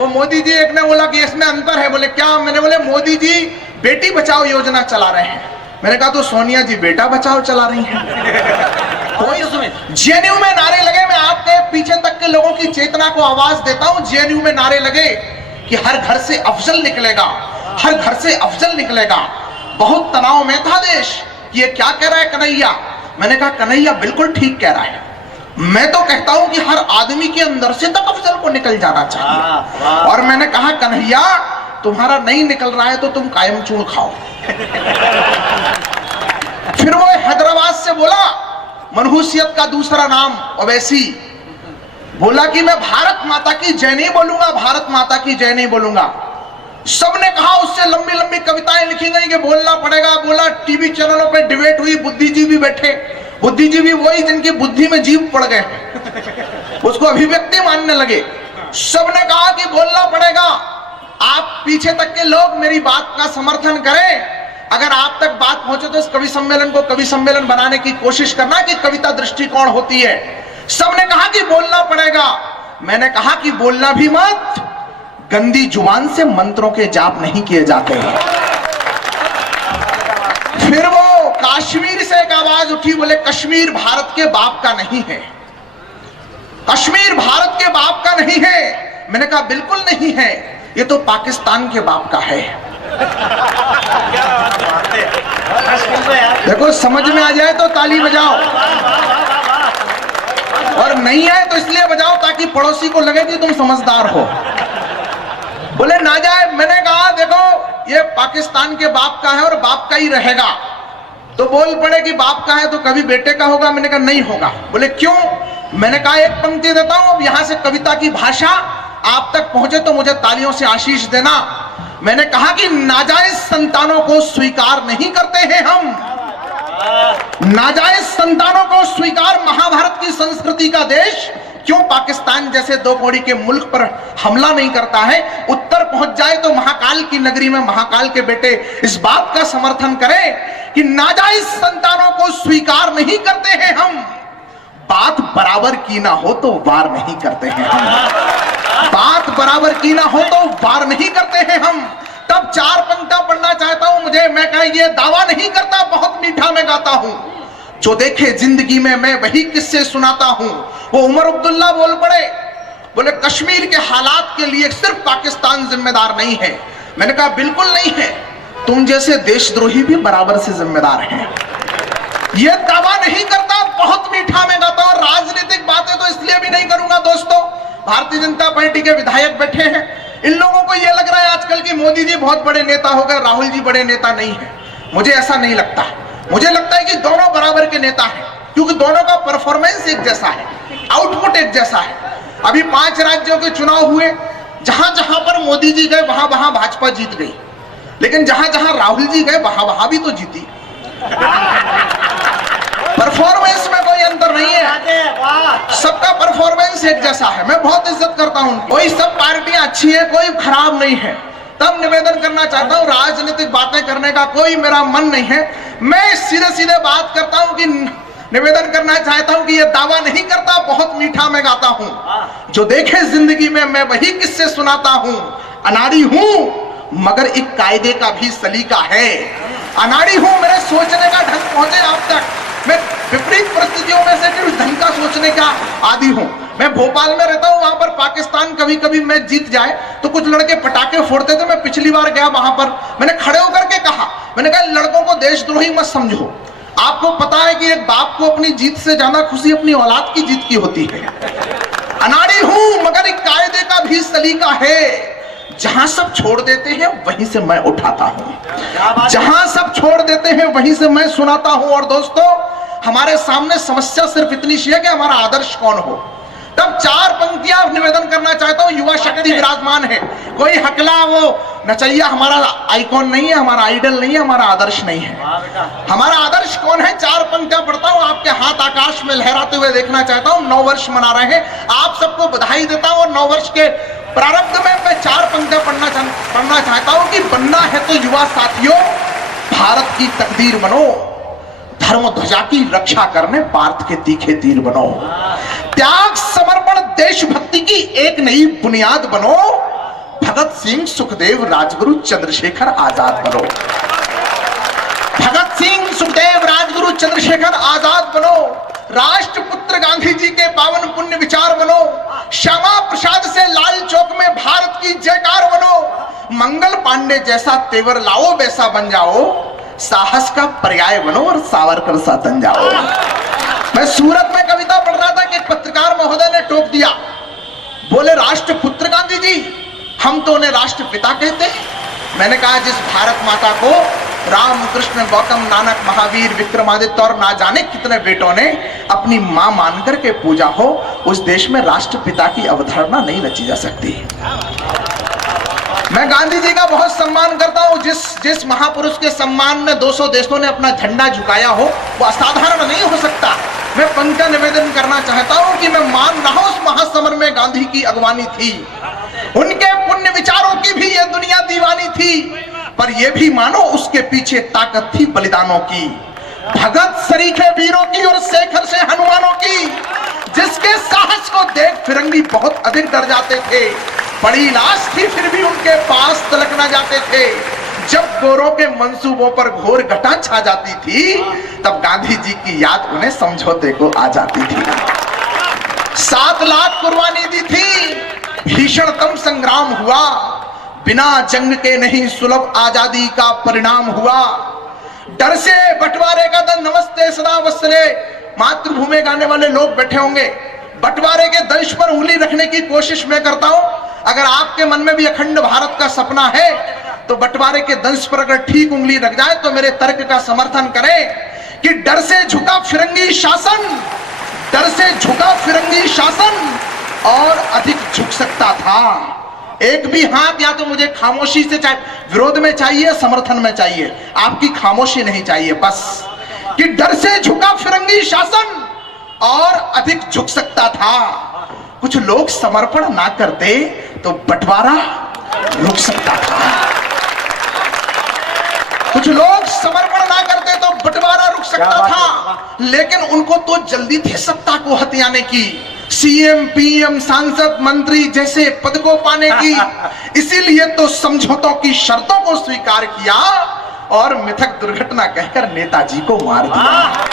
तो मोदी जी एक ने बोला कि इसमें अंतर है। बोले क्या? मैंने बोले मोदी जी बेटी बचाओ योजना चला रहे हैं। मैंने कहा तो सोनिया जी बेटा बचाओ चला रही हैं। कोई उसमें जेएनयू में नारे लगे, मैं आपके पीछे तक के लोगों की चेतना को आवाज देता हूं। जेएनयू में नारे लगे कि हर घर से अफजल निकलेगा, हर घर से अफजल निकलेगा। बहुत तनाव में था देश। ये क्या कह रहा है कन्हैया? मैंने कहा कन्हैया बिल्कुल ठीक कह रहा है। मैं तो कहता हूं कि हर आदमी के अंदर से तक अफजल को निकल जाना चाहिए। और मैंने कहा कन्हैया तुम्हारा नहीं निकल रहा है तो तुम कायम चूर्ण खाओ। फिर वो हैदराबाद से बोला, मनहूसियत का दूसरा नाम ओवैसी, बोला कि मैं भारत माता की जय नहीं बोलूंगा, भारत माता की जय नहीं बोलूंगा। सबने कहा, उससे लंबी लंबी कविताएं लिखी गई कि बोलना पड़ेगा। बोला, टीवी चैनलों पे डिबेट हुई, बुद्धिजीवी बैठे। बुद्धिजीवी वही जिनकी बुद्धि में जीभ पड़ गए, उसको अभिव्यक्ति मानने लगे। सबने कहा कि बोलना पड़ेगा। आप पीछे तक के लोग मेरी बात का समर्थन करें। अगर आप तक बात पहुंचे तो इस कवि सम्मेलन को कवि सम्मेलन बनाने की कोशिश करना कि कविता दृष्टिकोण होती है। सबने कहा कि बोलना पड़ेगा। मैंने कहा कि बोलना भी मत, गंदी जुबान से मंत्रों के जाप नहीं किए जाते हैं। फिर वो कश्मीर से एक आवाज उठी, बोले कश्मीर भारत के बाप का नहीं है, कश्मीर भारत के बाप का नहीं है। मैंने कहा बिल्कुल नहीं है, ये तो पाकिस्तान के बाप का है। देखो समझ में आ जाए तो ताली बजाओ, और नहीं आए तो इसलिए बजाओ ताकि पड़ोसी को लगे कि तुम समझदार हो। बोले ना जाए। मैंने कहा देखो ये पाकिस्तान के बाप का है और बाप का ही रहेगा। तो बोल पड़े कि बाप का है तो कभी बेटे का होगा। मैंने कहा नहीं होगा। बोले क्यों? मैंने कहा एक पंक्ति देता हूं, अब यहां से कविता की भाषा आप तक पहुंचे तो मुझे तालियों से आशीष देना। मैंने कहा कि नाजायज संतानों को स्वीकार नहीं करते हैं हम, नाजायज संतानों को स्वीकार महाभारत की संस्कृति का देश क्यों पाकिस्तान जैसे दो कौड़ी के मुल्क पर हमला नहीं करता है? उत्तर पहुंच जाए तो महाकाल की नगरी में महाकाल के बेटे इस बात का समर्थन करें कि नाजायज संतानों को स्वीकार नहीं करते हैं हम। बात बराबर की ना हो तो वार नहीं करते हैं हम, बात बराबर की ना हो तो वार नहीं करते हैं हम। तब चार पंक्तियां पढ़ना चाहता हूं मुझे। मैं कहीं ये दावा नहीं करता, बहुत मीठा मैं गाता हूं। जो देखे जिंदगी में मैं वही किस्से सुनाता हूं। वो उमर अब्दुल्ला बोल पड़े, बोले कश्मीर के हालात के लिए सिर्फ पाकिस्तान जिम्मेदार नहीं है। मैंने कहा बिल्कुल नहीं है, तुम जैसे देशद्रोही भी बराबर से जिम्मेदार हैं। ये दावा नहीं करता, बहुत मीठा में गाता हूं। राजनीतिक बातें तो इसलिए भी नहीं करूंगा दोस्तों, भारतीय जनता पार्टी के विधायक बैठे हैं, इन लोगों को यह लग रहा है आजकल की मोदी जी बहुत बड़े नेता हो गए, राहुल जी बड़े नेता नहीं है। मुझे ऐसा नहीं लगता। मुझे लगता है कि दोनों बराबर के नेता हैं, क्योंकि दोनों का परफॉर्मेंस एक जैसा है, आउटपुट एक जैसा है। अभी 5 राज्यों के चुनाव हुए, जहां जहां पर मोदी जी गए वहां वहां भाजपा जीत गई, लेकिन जहां जहां राहुल जी गए वहां वहां भी तो जीती। परफॉर्मेंस में कोई अंतर नहीं है, सबका परफॉर्मेंस एक जैसा है। मैं बहुत इज्जत करता हूं, कोई सब पार्टियां अच्छी है, कोई खराब नहीं है। तब निवेदन करना चाहता हूं, राजनीतिक बातें करने का कोई मेरा मन नहीं है। मैं सीधे सीधे बात करता हूं कि निवेदन करना चाहता हूं कि यह दावा नहीं करता, बहुत मीठा मैं गाता हूं। जो देखे जिंदगी में मैं वही किस्से सुनाता हूं। अनाड़ी हूं मगर एक कायदे का भी सलीका है। अनाड़ी हूं, मेरे सोचने का ढंग पहुंचे आप तक। मैं विपरीत परिस्थितियों में से फिर ढंग का सोचने का आदी हूं। मैं भोपाल में रहता हूं, वहां पर पाकिस्तान कभी कभी मैच जीत जाए तो कुछ लड़के पटाखे फोड़ते थे। मैं पिछली बार गया वहां पर, मैंने खड़े होकर के कहा, मैंने कहा लड़कों को देशद्रोही मत समझो। आपको पता है कि एक बाप को अपनी जीत से ज्यादा खुशी अपनी औलाद की जीत की होती है। अनाड़ी हूं मगर एक कायदे का भी सलीका है। जहां सब छोड़ देते हैं वहीं से मैं उठाता हूं, जहां सब छोड़ देते हैं वहीं से मैं सुनाता हूं। और दोस्तों हमारे सामने समस्या सिर्फ इतनी सी है कि हमारा आदर्श कौन हो। तब 4 पंक्तियां निवेदन करना चाहता हूं। युवा शक्ति विराजमान है, कोई हकला वो नचैया हमारा आइकॉन नहीं है, हमारा आइडल नहीं है, हमारा आदर्श नहीं है। हमारा आदर्श कौन है? 4 पंक्तियां पढ़ता हूं, आपके हाथ आकाश में लहराते हुए देखना चाहता हूं। 9 वर्ष मना रहे हैं, आप सबको बधाई देता हूं। और 9 वर्ष के प्रारंभ में मैं 4 पंक्तियां पढ़ना चाहता हूं कि बनना है तो युवा साथियों भारत की तकदीर बनो, धर्म ध्वजा की रक्षा करने पार्थ के तीखे तीर बनो, त्याग समर्पण देशभक्ति की एक नई बुनियाद बनो, भगत सिंह, सुखदेव, राजगुरु, चंद्रशेखर आजाद बनो। भगत सिंह, सुखदेव, राजगुरु, चंद्रशेखर आजाद बनो। राष्ट्रपुत्र गांधी जी के पावन पुण्य विचार बनो। श्यामा प्रसाद से लाल चौक में भारत की जयकार बनो। मंगल पांडे जैसा तेवर लाओ, वैसा बन जाओ। साहस का पर्याय बनो और सावरकर सा तन जाओ। मैं सूरत में कविता पढ़ रहा था कि एक पत्रकार महोदय ने टोक दिया, बोले राष्ट्रपुत्र गांधी जी, हम तो उन्हें राष्ट्रपिता कहते हैं। मैंने कहा जिस भारत माता को राम, कृष्ण, गौतम, नानक, महावीर, विक्रमादित्य और ना जाने कितने बेटों ने अपनी मां मानकर के पूजा हो, उस देश में राष्ट्रपिता की अवधारणा नहीं रची जा सकती। मैं गांधी जी का बहुत सम्मान करता हूं। जिस महापुरुष के सम्मान में 200 देशों ने अपना झंडा झुकाया हो, वो असाधारण नहीं हो सकता। मैं पंक्ति निवेदन करना चाहता हूं कि मैं मान रहा हूं उस महासमर में गांधी की अगवानी थी, उनके पुण्य विचारों की भी ये दुनिया दीवानी थी, पर यह भी मानो उसके पीछे ताकत थी बलिदानों की, भगत सरीखे वीरों की और शेखर से हनुमानों की, जिसके साहस को देख फिरंगी बहुत अधिक डर जाते थे। बड़ी लाश थी फिर भी उनके पास तलक न जाते थे। जब गोरों के मंसूबों पर घोर घटा छा जाती थी, तब गांधी जी की याद उन्हें समझौते को आ जाती थी। 7 लाख कुर्बानी दी थी, भीषणतम संग्राम हुआ, बिना जंग के नहीं सुलभ आजादी का परिणाम हुआ। डर से बंटवारे का दंश नमस्ते सदा वत्सले, मातृभूमि गाने वाले लोग बैठे होंगे। बंटवारे के दंश पर उंगली रखने की कोशिश मैं करता हूं। अगर आपके मन में भी अखंड भारत का सपना है, तो बंटवारे के दंश पर अगर ठीक उंगली रख जाए तो मेरे तर्क का समर्थन करें कि डर से झुका फिरंगी शासन, डर से झुका फिरंगी शासन और अधिक झुक सकता था। एक भी हाथ या तो मुझे खामोशी से विरोध में चाहिए, समर्थन में चाहिए, आपकी खामोशी नहीं चाहिए बस। कि डर से झुका फिरंगी शासन और अधिक झुक सकता था। कुछ लोग समर्पण ना करते तो बंटवारा रुक सकता था। कुछ लोग समर्पण ना करते तो बंटवारा रुक सकता था, लेकिन उनको तो जल्दी थी सत्ता को हथियाने की, सीएम, पीएम, सांसद, मंत्री जैसे पद को पाने की। इसीलिए तो समझौतों की शर्तों को स्वीकार किया और मिथक दुर्घटना कहकर नेताजी को मार दिया।